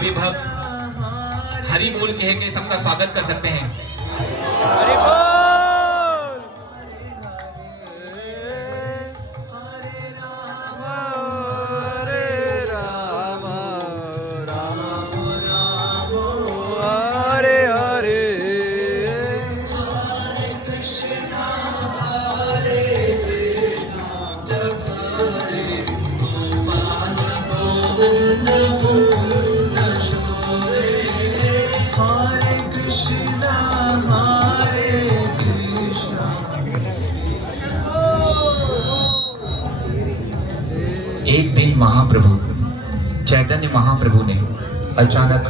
सभी भक्त हरि बोल कह के सबका स्वागत कर सकते हैं। हरि बोल। एक दिन महाप्रभु चैतन्य महाप्रभु ने अचानक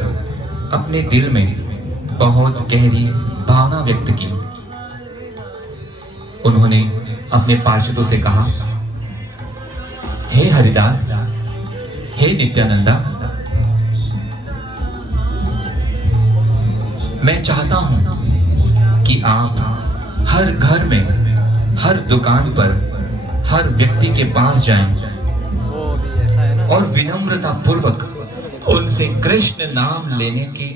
अपने दिल में बहुत गहरी भावना व्यक्त की। उन्होंने अपने पार्षदों से कहा, हे हरिदास, हे नित्यानंदा, मैं चाहता हूं कि आप हर घर में, हर दुकान पर, हर व्यक्ति के पास जाएं और विनम्रता पूर्वक उनसे कृष्ण नाम लेने की,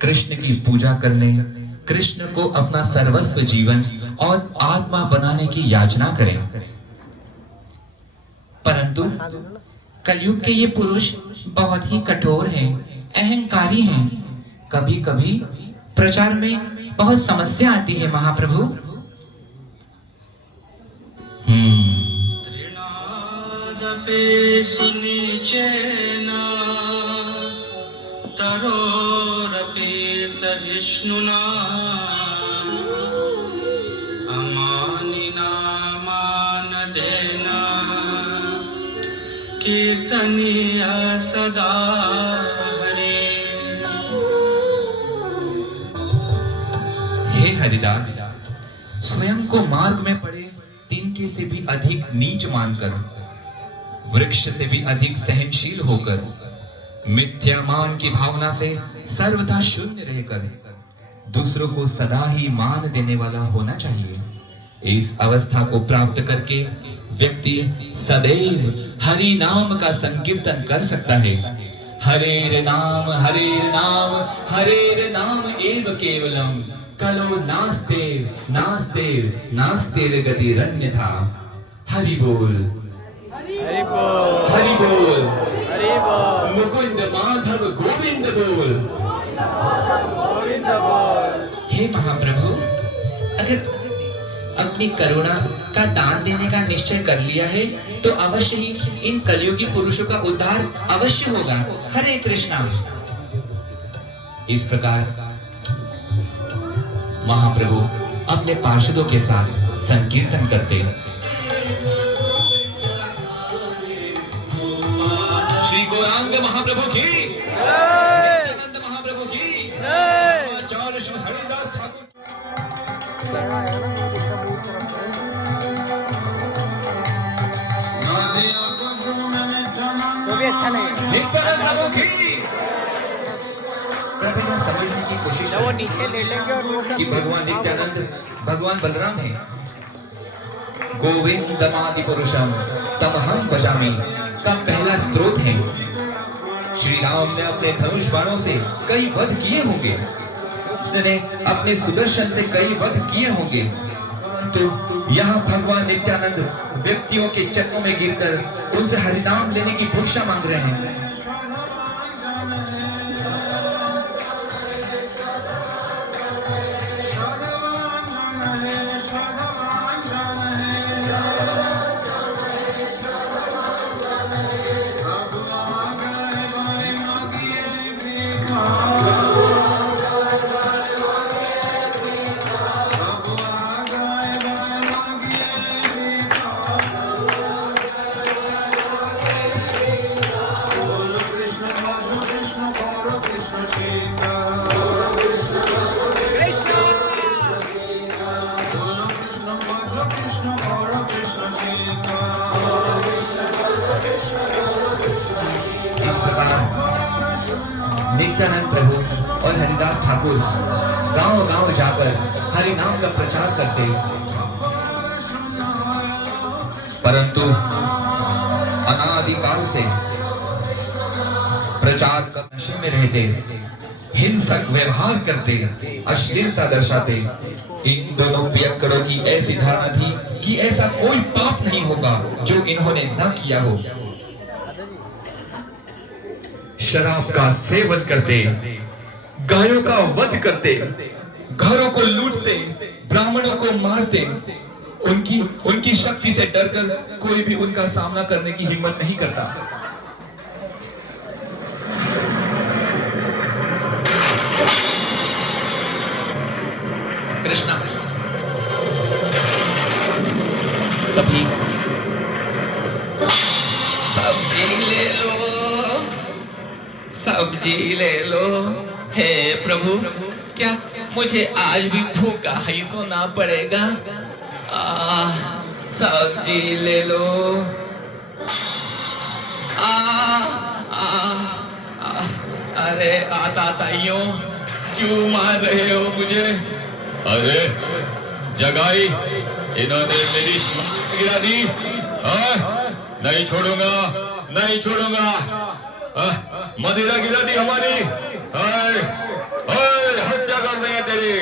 कृष्ण की पूजा करने, कृष्ण को अपना सर्वस्व जीवन और आत्मा बनाने की याचना करें। परंतु कलयुग के ये पुरुष बहुत ही कठोर हैं, अहंकारी हैं। कभी कभी प्रचार में बहुत समस्या आती है महाप्रभु। सुनिचेना तरोरपि सहिष्णुना अमानिना मानदेना कीर्तनीय सदा हरे। हे हरिदास, स्वयं को मार्ग में पड़े तिनके से भी अधिक नीच मानकर, वृक्ष से भी अधिक सहनशील होकर, मिथ्या मान की भावना से सर्वथा शून्य रहकर दूसरों को सदा ही मान देने वाला होना चाहिए। इस अवस्था को प्राप्त करके व्यक्ति सदैव हरि नाम का संकीर्तन कर सकता है। हरेर नाम हरेर नाम एव केवलम कलो नास्तेव नास्तेव नास्तेव गतिरन्यथा। हरि बोल, हरि बोल, हरि बोल, हरि बोल, मुकुंद माधव गोविंद बोल, गोविंद बोल। हे महाप्रभु, अगर अपनी करुणा का दान देने का निश्चय कर लिया है तो अवश्य ही इन कलयुगी पुरुषों का उद्धार अवश्य होगा। हरे कृष्णा। इस प्रकार महाप्रभु अपने पार्षदों के साथ संकीर्तन करते। श्री गौरांग महाप्रभु की, नित्यानंद महाप्रभु की, आचार्य श्री हरिदास ठाकुर। तो भी अच्छा नहीं। नित्यानंद प्रभु की। कृपया समझने की कोशिश वो नीचे ले लेंगे और वो कि भगवान नित्यानंद भगवान बलराम है। गोविंदमादि पुरुषम तमहं भजामि का पहला स्त्रोत है। श्री राम ने अपने धनुष बाणों से कई वध किए होंगे, उसने अपने सुदर्शन से कई वध किए होंगे, तो यहाँ भगवान नित्यानंद व्यक्तियों के चरणों में गिरकर उनसे हरिनाम लेने की भिक्षा मांग रहे हैं। नित्यानंद प्रभु और हरिदास ठाकुर गांव-गांव जाकर हरि नाम का प्रचार करते, परंतु अनादिकाल से प्रचार कर नशे में रहते, हिंसक व्यवहार करते, अश्लीलता दर्शाते। इन दोनों पियक्कड़ों की ऐसी धारणा थी कि ऐसा कोई पाप नहीं होगा जो इन्होंने न किया हो। शराब का सेवन करते, गायों का वध करते, घरों को लूटते, ब्राह्मणों को मारते। उनकी शक्ति से डरकर कोई भी उनका सामना करने की हिम्मत नहीं करता। कृष्णा तभी सब्जी ले लो, सब्जी ले लो। हे प्रभु, क्या मुझे आज भी भूखा ही सोना पड़ेगा? सब्जी ले लो। अरे आता ताइयों, क्यों मार रहे हो मुझे? अरे जगाई, इन्होंने मेरी गिरा दी। नहीं छोड़ूंगा, नहीं छोड़ूंगा। मदिरा गिरा दी हमारी। हत्या कर देंगे तेरी।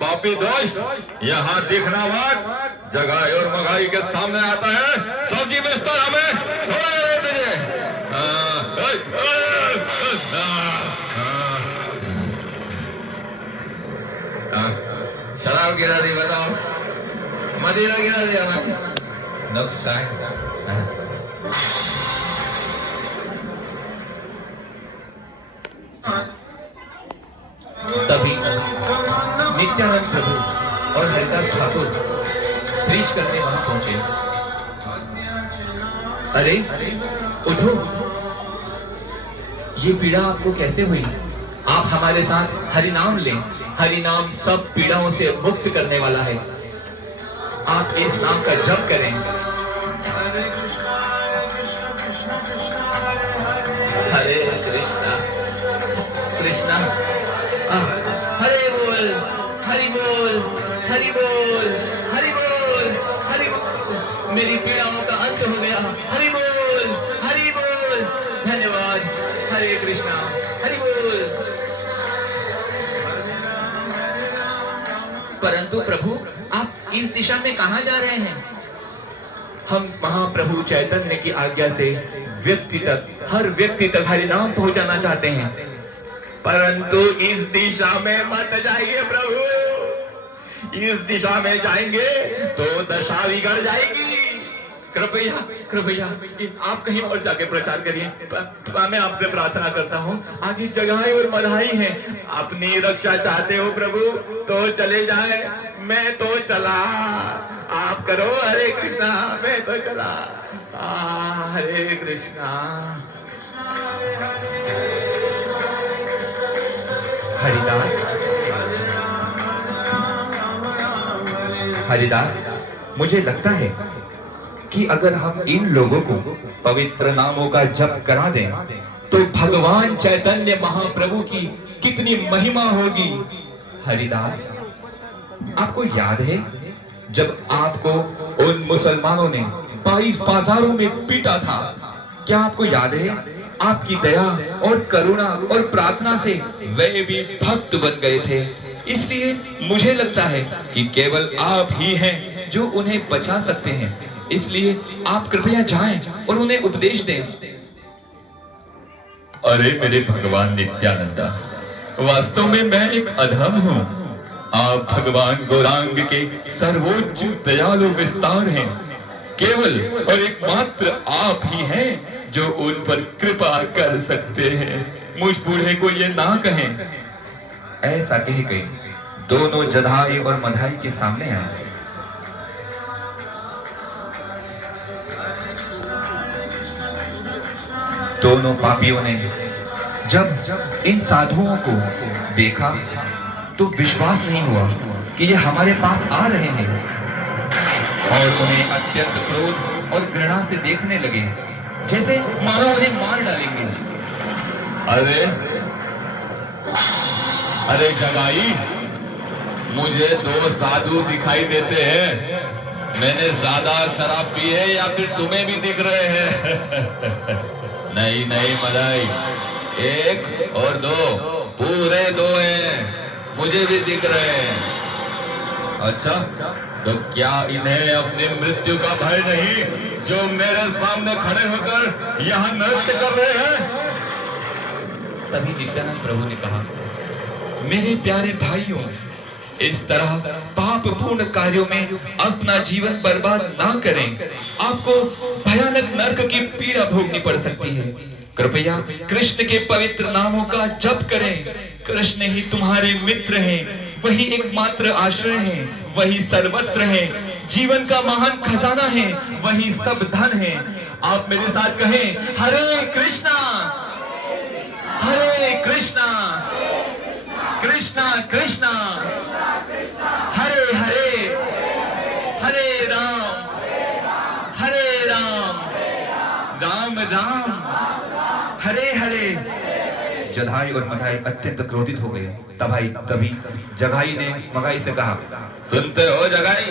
पापी दोस्त, यहाँ दिखना मत। जगाई और मगाई के सामने आता है, सब्जी बेचता हमें थोड़ा नहीं तुझे। शराब गिरा दी, बताओ। मदिरा गिरा दिया मैं। नुकसान। तभी नित्यानंद प्रभु और हरिदास ठाकुर प्रीच करने वहां पहुंचे। अरे उठो, ये पीड़ा आपको कैसे हुई? आप हमारे साथ हरि नाम लें। हरि नाम सब पीड़ाओं से मुक्त करने वाला है। आप इस नाम का जप करें। हरे कृष्णा कृष्णा हरे बोल, हरि बोल, हरि बोल, हरि बोल, हरि बोल। मेरी पीड़ाओं का अंत हो गया। हरि बोल, हरि बोल। धन्यवाद। हरे कृष्णा, हरि बोल। परंतु प्रभु, आप इस दिशा में कहां जा रहे हैं? हम महाप्रभु चैतन्य की आज्ञा से व्यक्ति तक, हर व्यक्ति तक हरि नाम पहुंचाना चाहते हैं। परंतु इस दिशा में मत जाइए प्रभु। इस दिशा में जाएंगे तो दशा बिगड़ जाएगी। कृपया कृपया आप कहीं और जाके प्रचार करिए। मैं आपसे प्रार्थना करता हूँ। आगे जगाई और मधाई है। अपनी रक्षा चाहते हो प्रभु तो चले जाए। मैं तो चला, आप करो हरे कृष्णा। मैं तो चला। हरे कृष्णा। हरिदास, हरिदास, मुझे लगता है कि अगर हम इन लोगों को पवित्र नामों का जप करा दें तो भगवान चैतन्य महाप्रभु की कितनी महिमा होगी। हरिदास, आपको याद है जब आपको उन मुसलमानों ने 22 बाजारों में पीटा था? क्या आपको याद है? आपकी दया और करुणा और प्रार्थना से वे भी भक्त बन गए थे। इसलिए मुझे लगता है कि केवल आप ही हैं जो उन्हें बचा सकते हैं। इसलिए आप कृपया जाएं और उन्हें उपदेश दें। अरे मेरे भगवान नित्यानंदा, वास्तव में मैं एक अधम हूँ। आप भगवान गौरांग के सर्वोच्च दयालु विस्तार हैं। केवल और एकमात्र आप ही हैं जो उन पर कृपा कर सकते हैं। मुझ बूढ़े को ये ना कहें। ऐसा कह के दोनों जधाई और मधाई के सामने आए। दोनों पापियों ने जब इन साधुओं को देखा तो विश्वास नहीं हुआ कि ये हमारे पास आ रहे हैं और उन्हें अत्यंत क्रोध और घृणा से देखने लगे, जैसे मानो उन्हें मार डालेंगे। अरे अरे जगाई, मुझे 2 साधु दिखाई देते हैं। मैंने ज्यादा शराब पी है या फिर तुम्हें भी दिख रहे हैं? नहीं नहीं मदाई, एक और दो, पूरे दो हैं, मुझे भी दिख रहे हैं। अच्छा, तो क्या इन्हें अपनी मृत्यु का भय नहीं, जो मेरे सामने खड़े होकर यहाँ नृत्य कर रहे हैं? तभी नित्यानंद प्रभु ने कहा, मेरे प्यारे भाइयों, इस तरह पापपूर्ण कार्यों में अपना जीवन बर्बाद ना करें, आपको भयानक नरक की पीड़ा भोगनी पड़ सकती है। कृपया कृष्ण के पवित्र नामों का जप करें। कृष्ण ही तुम्हारे मित्र हैं, वही एकमात्र आश्रय हैं, वही सर्वत्र हैं, जीवन का महान खजाना है, वही सब धन है। आप मेरे साथ कहें, हरे कृष्णा हरे कृष्णा कृष्णा कृष्णा हरे हरे हरे राम राम राम हरे हरे। जगाई और मधाई अत्यंत क्रोधित हो गए। तभी जगाई ने मगाई से कहा, सुनते हो जगाई,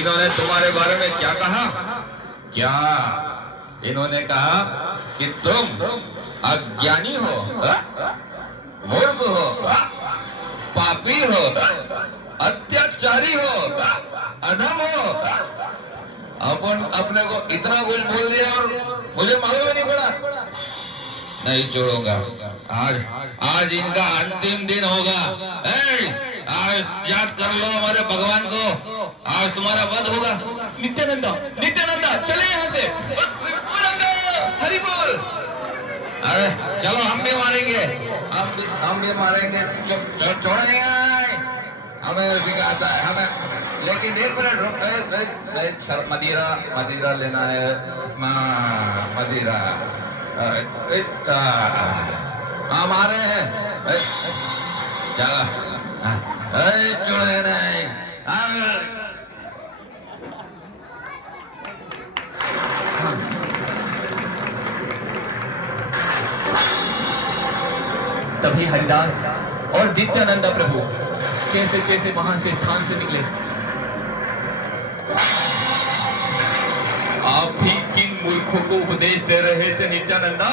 इन्होंने तुम्हारे बारे में क्या कहा? क्या इन्होंने कहा कि तुम अज्ञानी हो, मूर्ख हो, पापी हो, अत्याचारी हो, अधम हो? अपन अपने को इतना कुछ बोल दिया और मुझे मालूम ही नहीं पड़ा। नहीं छोड़ूंगा, आज इनका अंतिम दिन होगा। आज याद कर लो हमारे भगवान को, आज तुम्हारा वध होगा। नित्यानंदा चले यहाँ से। हरि बोल। अरे चलो, हम भी मारेंगे, हम भी मारेंगे, छोड़ेंगे नहीं, हमें सिखाता है हमें। लेकिन एक मिनट रुक, सर मदिरा लेना है, मदिरा हमारे हैं। चलो, छोड़ेंगे नहीं। तभी हरिदास और नित्यानंदा प्रभु कैसे कैसे वहां से स्थान से निकले। आप भी किन मूर्खों को उपदेश दे रहे थे नित्यानंदा?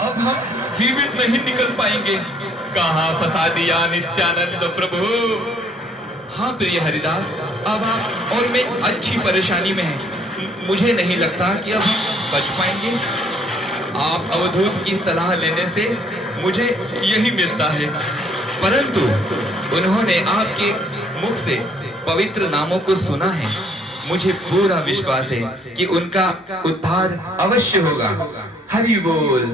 अब हम जीवित नहीं निकल पाएंगे। कहां फंसा दिया नित्यानंद प्रभु? हाँ प्रिय हरिदास, अब आप और मैं अच्छी परेशानी में हैं। मुझे नहीं लगता कि अब हम बच पाएंगे। आप अवधूत की सलाह लेने से मुझे यही मिलता है, परंतु उन्होंने आपके मुख से पवित्र नामों को सुना है। मुझे पूरा विश्वास है कि उनका उद्धार अवश्य होगा। हरि बोल।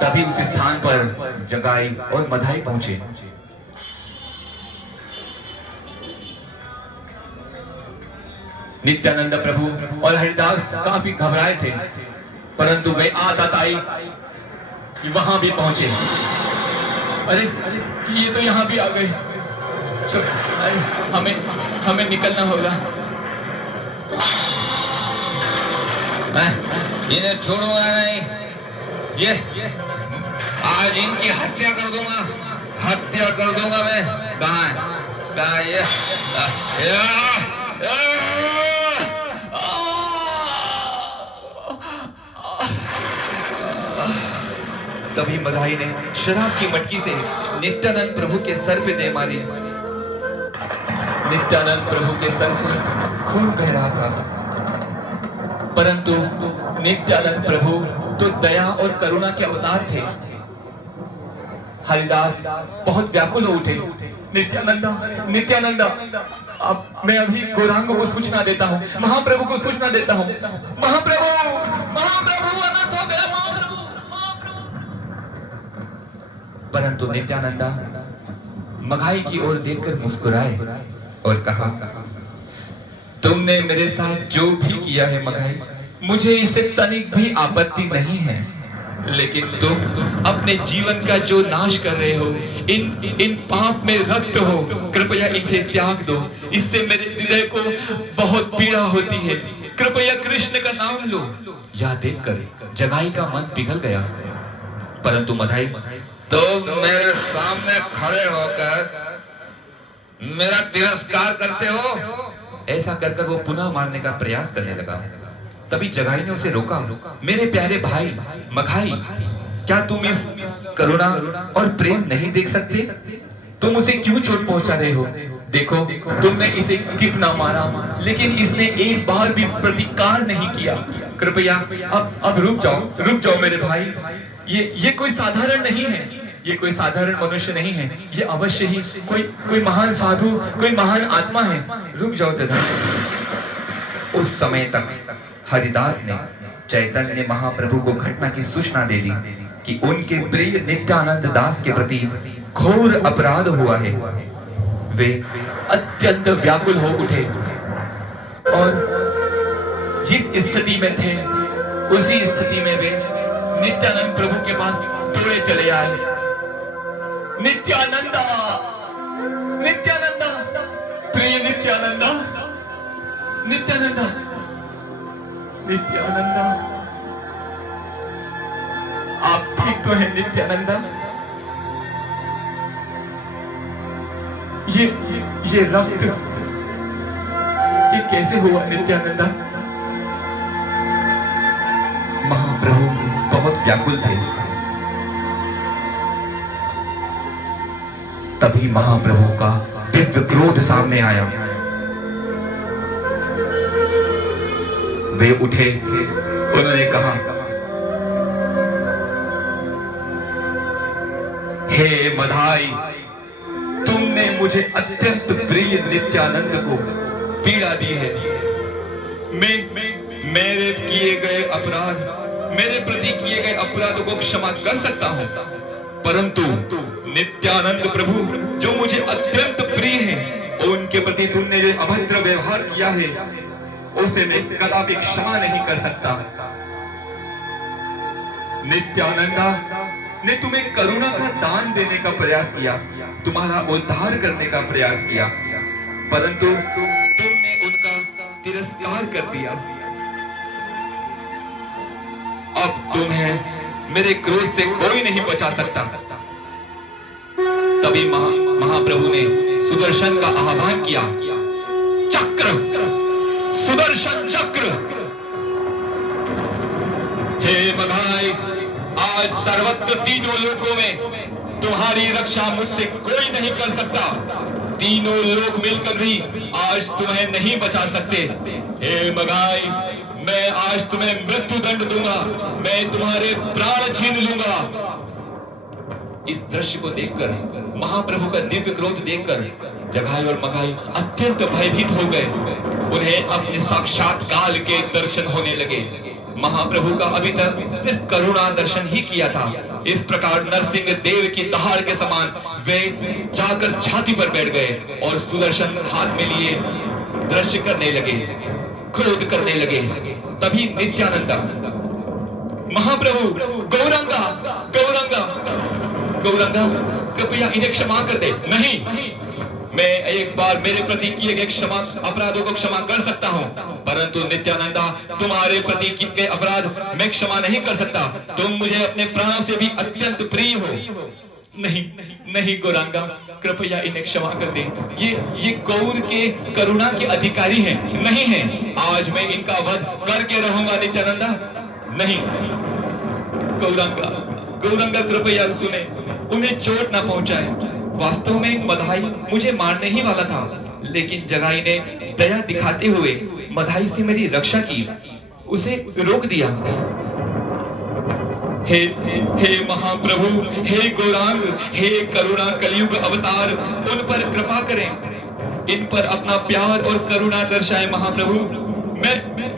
तभी उस स्थान पर जगाई और मधाई पहुंचे। नित्यानंद प्रभु और हरिदास काफी घबराए थे, परंतु वे आताताई वहां भी पहुंचे। अरे ये तो यहाँ भी आ गए। अरे हमें निकलना होगा। इन्हें छोड़ूंगा नहीं। ये आज इनकी हत्या कर दूंगा, हत्या कर दूंगा मैं। कहाँ है ये? तभी मधाई ने शराब की मटकी से नित्यानंद प्रभु के सर पे दे मारी। नित्यानंद प्रभु के सर से खून बह रहा था, परंतु नित्यानंद प्रभु तो दया और करुणा के अवतार थे। हरिदास बहुत व्याकुल हो उठे। नित्यानंदा, अब मैं अभी गौरांग को सूचना देता हूँ, महाप्रभु को सूचना देता हूँ। महाप्रभु अनर्थ हो गया, महाप्रभु। परंतु नित्यानंदा मघाई की ओर देखकर मुस्कुराए और कहा, तुमने मेरे साथ जो भी किया है मघाई, मुझे इससे तनिक भी आपत्ति नहीं है, लेकिन तुम अपने जीवन का जो नाश कर रहे हो, इन पाप में रक्त हो, कृपया इसे त्याग दो। इससे मेरे हृदय को बहुत पीड़ा होती है। कृपया कृष्ण का नाम लो। यह देखकर जगाई का मन पिघल गया। परंतु मधाई, तुम मेरे सामने खड़े होकर मेरा तिरस्कार करते हो। ऐसा कर वो पुनः मारने का प्रयास करने लगा। तभी जगाई ने उसे रोका। मेरे प्यारे भाई मघाई, क्या तुम इस करुणा और प्रेम नहीं देख सकते? तुम उसे क्यों चोट पहुंचा रहे हो? देखो, तुमने इसे कितना मारा, लेकिन इसने एक बार भी प्रतिकार नहीं किया। कृपया अब रुक जाओ मेरे भाई। ये कोई साधारण नहीं है, ये कोई साधारण मनुष्य नहीं है, ये अवश्य ही कोई महान साधु, कोई महान आत्मा है। रुक जाओ दादा। उस समय तक हरिदास ने चैतन्य महाप्रभु को घटना की सूचना दे दी कि उनके प्रिय नित्यानंद दास के प्रति घोर अपराध हुआ है। वे अत्यंत व्याकुल हो उठे और जिस स्थिति में थे उसी स्थिति में वे नित्यानंद प्रभु के पास दौड़े चले आए। नित्यानंदा, नित्यानंदा, प्रिय नित्यानंदा, नित्यानंदा, नित्यानंदा, आप ठीक तो हैं नित्यानंदा? ये रक्त ये कैसे हुआ नित्यानंदा? महाप्रभु बहुत व्याकुल थे। तभी महाप्रभु का दिव्य क्रोध सामने आया। वे उठे, उन्होंने कहा, हे मधाई, तुमने मुझे अत्यंत प्रिय नित्यानंद को पीड़ा दी है। मेरे किए गए अपराध, मेरे प्रति किए गए अपराध को क्षमा कर सकता हूं, परंतु नित्यानंद प्रभु जो मुझे अत्यंत प्रिय हैं, उनके प्रति तुमने जो अभद्र व्यवहार किया है उसे मैं कदापि क्षमा नहीं कर सकता। नित्यानंदा ने तुम्हें करुणा का दान देने का प्रयास किया, तुम्हारा उद्धार करने का प्रयास किया, परंतु तुमने उनका तिरस्कार कर दिया। अब तुम्हें मेरे क्रोध से कोई नहीं बचा सकता। तभी महाप्रभु ने सुदर्शन का आह्वान किया। चक्र, सुदर्शन चक्र। हे मधाई, आज सर्वत्र तीनों लोकों में तुम्हारी रक्षा मुझसे कोई नहीं कर सकता। तीनों लोग मिलकर भी आज तुम्हें नहीं बचा सकते। हे मगाई, मैं आज तुम्हें मृत्यु दंड दूंगा, मैं तुम्हारे प्राण छीन लूंगा। इस दृश्य को देखकर, महाप्रभु का दिव्य क्रोध देखकर जगाई और मगाई अत्यंत भयभीत हो गए। उन्हें अपने साक्षात काल के दर्शन होने लगे। महाप्रभु का अभी तक सिर्फ करुणा दर्शन ही किया था। इस प्रकार नरसिंह देव की दहाड़ के समान वे जाकर छाती पर बैठ गए और सुदर्शन हाथ में लिए दृश्य करने लगे, क्रोध करने लगे। तभी नित्यानंदा, महाप्रभु, गौरंगा, गौरंगा, गौरंगा, कृपया इन्हें क्षमा कर दे। नहीं, मैं एक बार मेरे प्रति किए गए क्षमा अपराधों को क्षमा कर सकता हूं, परंतु नित्यानंदा, तुम्हारे प्रति किए गए अपराध मैं क्षमा नहीं कर सकता। तुम मुझे अपने प्राणों से भी अत्यंत प्रिय हो। नहीं, नहीं गौरांगा, कृपया इन्हें क्षमा कर दे। ये गौर के करुणा के अधिकारी हैं, नहीं हैं। आज मैं इनका वध करके रहूंगा नित्यानंदा। नहीं, गौरांगा, गौरांगा, कृपया सुने, उन्हें चोट ना पहुंचाए। वास्तव में मधाई मुझे मारने ही वाला था, लेकिन जगाई ने दया दिखाते हुए मधाई से मेरी रक्षा की, उसे रोक दिया। हे महाप्रभु, हे गौरांग, हे करुणा कलयुग अवतार, उन पर कृपा करें, इन पर अपना प्यार और करुणा दर्शाएं महाप्रभु।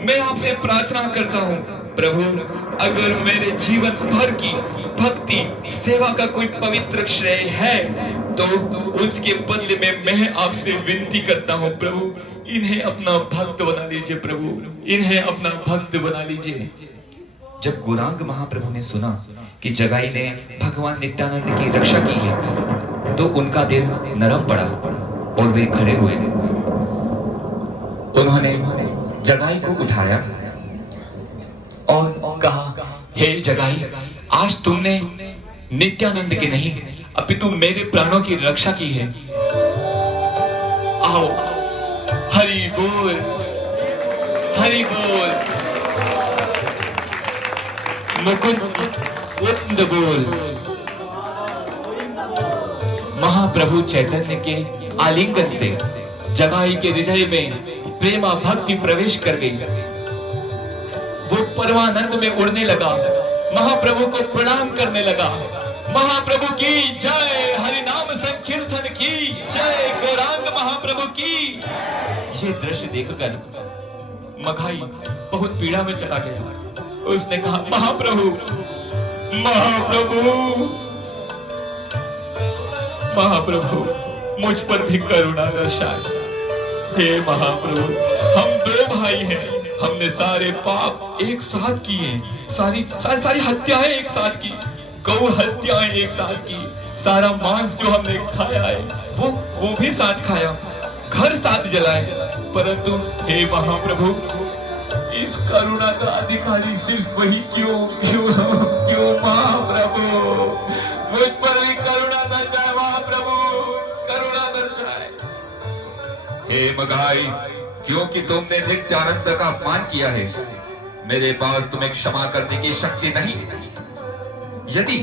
मैं आपसे प्रार्थना करता हूँ प्रभु, अगर मेरे जीवन भर की भक्ति सेवा का कोई पवित्र श्रेय है तो उसके बदले में मैं आपसे विनती करता हूँ प्रभु, इन्हें अपना भक्त बना लीजिए प्रभु, इन्हें अपना भक्त बना लीजिए। जब गौरांग महाप्रभु ने सुना कि जगाई ने भगवान नित्यानंद की रक्षा की है तो उनका दिल नरम पड़ा और वे खड़े हुए। उन्होंने जगाई को उठाया और कहा, हे जगाई, आज तुमने नित्यानंद के नहीं अपितु मेरे प्राणों की रक्षा की है। आओ, हरि बोल, हरि बोल। मुकुंद गोविंद बोल। महाप्रभु चैतन्य के आलिंगन से जगाई के हृदय में प्रेमा भक्ति प्रवेश कर गई। वो परमानंद में उड़ने लगा, महाप्रभु को प्रणाम करने लगा। महाप्रभु की जय, हरिनाम संकीर्तन की जय, गौरांग महाप्रभु की। ये दृश्य देखकर मघाई बहुत पीड़ा में चला गया। उसने कहा, महाप्रभु महाप्रभु महाप्रभु, मुझ पर भी करुणा दर्शाए। हे महाप्रभु, हम दो भाई हैं, हमने सारे पाप एक साथ किए, सारी हत्याएं एक साथ की, गौ हत्याएं एक साथ की, सारा मांस जो हमने खाया है वो भी साथ खाया, घर साथ जलाए। परंतु हे महाप्रभु, इस करुणा का अधिकारी सिर्फ वही क्यों क्यों क्यों महाप्रभु, मुझ पर भी करुणा दर्शाए महाप्रभु, करुणा दर्शाए। हे मघाई, क्योंकि तुमने नित्यानंद का अपमान किया है, मेरे पास तुम्हें क्षमा करने की शक्ति नहीं। यदि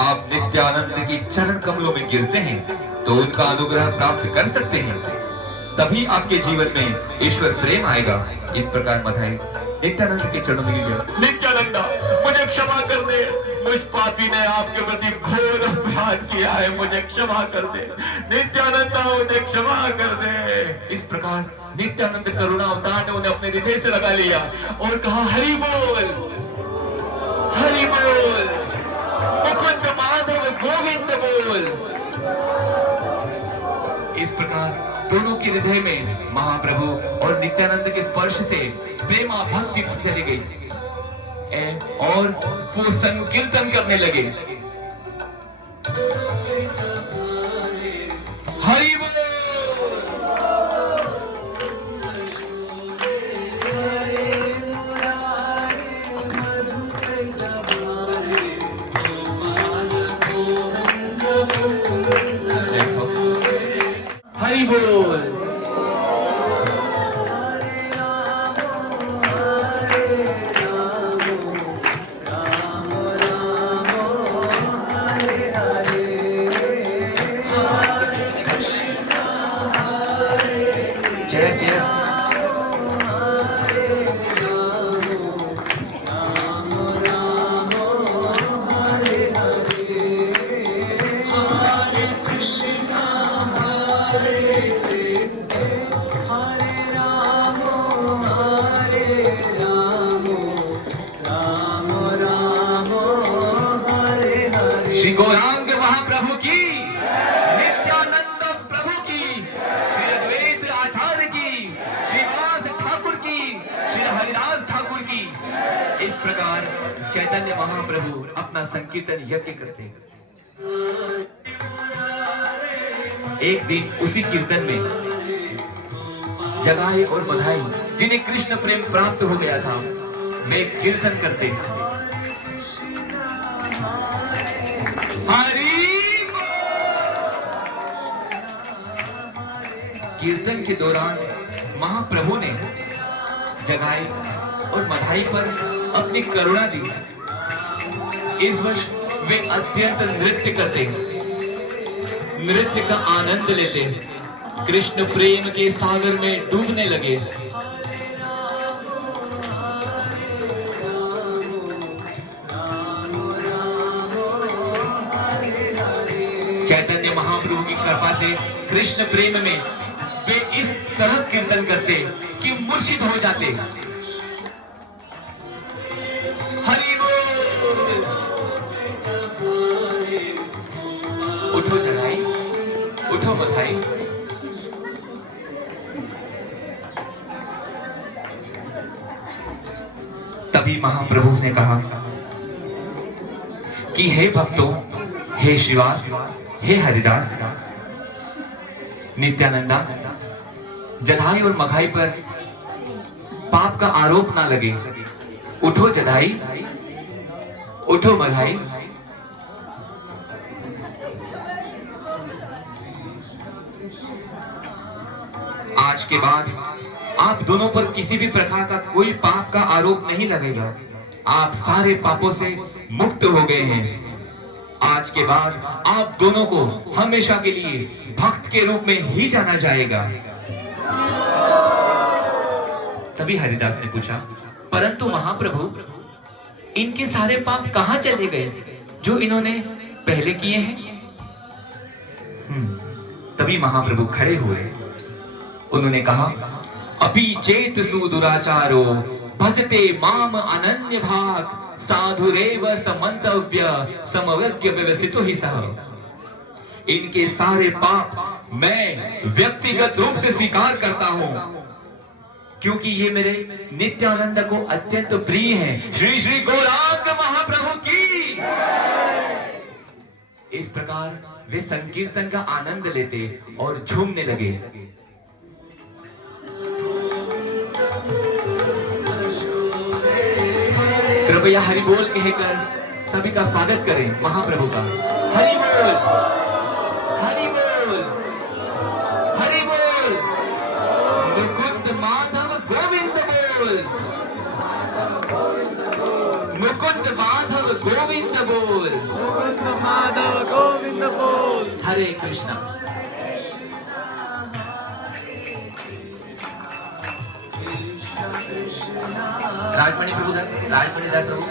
आप नित्यानंद के चरण कमलों में गिरते हैं तो उनका अनुग्रह प्राप्त कर सकते हैं, तभी आपके जीवन में ईश्वर प्रेम आएगा। इस प्रकार मघाई नित्यानंद के चरणों में गिर गया। नित्यानंदा, मुझे क्षमा कर दे, मुझ पापी ने आपके प्रति घोर अपराध किया है, मुझे क्षमा कर दे। नित्यानंदा, मुझे क्षमा कर दे। इस प्रकार नित्यानंद करुणा अवतार ने उन्हें अपने हृदय से लगा लिया और कहा, हरि बोल, हरि बोल, मुकुंद माधव गोविंद बोल। इस प्रकार दोनों के हृदय में महाप्रभु और नित्यानंद के स्पर्श से प्रेमा भक्ति चली गई और वो संकीर्तन करने लगे, हरि बोल। हरि बोल। जय जय। श्री गौरांग महाप्रभु की, नित्यानंद प्रभु की, श्री अद्वैत आचार्य की, श्रीवास ठाकुर की, श्री हरिदास ठाकुर की। इस प्रकार चैतन्य महाप्रभु अपना संकीर्तन यज्ञ करते। एक दिन उसी कीर्तन में जगाई और मघाई, जिन्हें कृष्ण प्रेम प्राप्त हो गया था, वे कीर्तन करते। कीर्तन के दौरान महाप्रभु ने जगाई और मघाई पर अपनी करुणा दी। इस वर्ष वे अत्यंत नृत्य करते, नृत्य का आनंद लेते, कृष्ण प्रेम के सागर में डूबने लगे। चैतन्य महाप्रभु की कृपा से कृष्ण प्रेम में वे इस तरह कीर्तन करते कि मूर्छित हो जाते। हरि बोल। उठो जगाई, उठो मघाई। तभी महाप्रभु ने कहा कि हे भक्तों, हे श्रीवास, हे हरिदास, नित्यानंदा, जदाई और मघाई पर पाप का आरोप ना लगे। उठो जदाई, उठो मघाई। आज के बाद आप दोनों पर किसी भी प्रकार का कोई पाप का आरोप नहीं लगेगा। आप सारे पापों से मुक्त हो गए हैं। आज के बाद आप दोनों को हमेशा के लिए भक्त के रूप में ही जाना जाएगा। तभी हरिदास ने पूछा, परंतु महाप्रभु, इनके सारे पाप कहां चले गए जो इन्होंने पहले किए हैं? तभी महाप्रभु खड़े हुए। उन्होंने कहा, अपि चेत सुदुराचारो भजते माम अनन्य भाग साधुरेव समंतव्य समव्यज्ञ व्यवसितो ही सह। इनके सारे पाप मैं व्यक्तिगत रूप से स्वीकार करता हूं, क्योंकि ये मेरे नित्यानंद को अत्यंत प्रिय हैं। श्री श्री गौरांग महाप्रभु की। इस प्रकार वे संकीर्तन का आनंद लेते और झूमने लगे। कृपया हरि बोल कहकर सभी का स्वागत करें महाप्रभु का। हरि बोल, हरि बोल, हरि बोल। मुकुंद माधव गोविंद बोल, मुकुंद माधव गोविंद बोल, मुकुंद माधव गोविंद बोल। हरे कृष्णा। राजमणि प्रभु, राजमणि दास प्रभु।